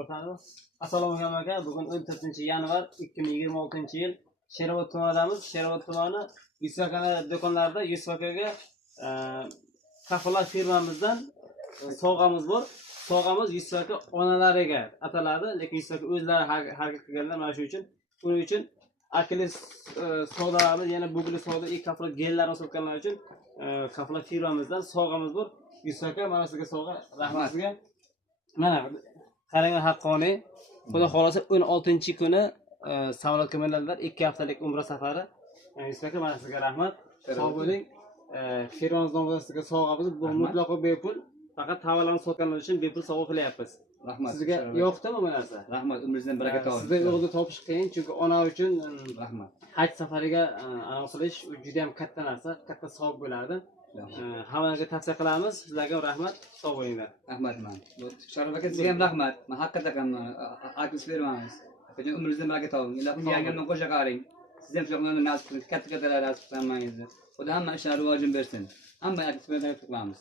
O'rtamiz. Assalomu alaykum aka. Bugun 14-yanvar 2026-yil Sherobod tumanidamiz. Sherobod tumani Yusufaka do'konlarida Yusufakaga kafolat firmamizdan sovg'amiz bor. Sovg'amiz Yusufaka onalariga ataladi, lekin Yusufaka o'zlari harakat qilganlar mana shu uchun. Buning uchun Akilis savdolarimiz, yana bug'li savdo ilk kafolat gellarni sotganlar uchun kafolat firmamizdan sovg'amiz bor. Yusufaka mana sizga sovg'a, rahmat sizga. Mana qarang, haqqoniy. Xudo xolasa 16-kuni samolyotga minadilar. 2 haftalik umra safari. Yusufaka mana sizga rahmat. Sog' bo'ling. Firmamiz nomidan sizga sovg'amiz bu mutlaqo bepul. Faqat tavallarni sotganlar uchun bepul sovg'a qilyapmiz. Rahmat. Sizga yo'qdimi bu narsa? Rahmat, umringizdan baraka toping. Sizga o'g'ilni topish qiyin, chunki ona uchun rahmat. Haj safariga anaqa qilish juda ham katta narsa, katta savob bo'lardi. Hammaga tavsiya qilamiz. Sizlarga rahmat, sog' bo'linglar. Rahmatman. Sharof aka sizga ham rahmat. Men haqiqatan akis beramiz. Lekin umringizdan baraka toping. Ilohim yangamdan qo'sha qaring. Siz ham sog'lomlikni nasib qiling. Katta-kattalar nasib qilmangizni. Xudo hamma ishlarni rivojini bersin. Hamma akis beramiz.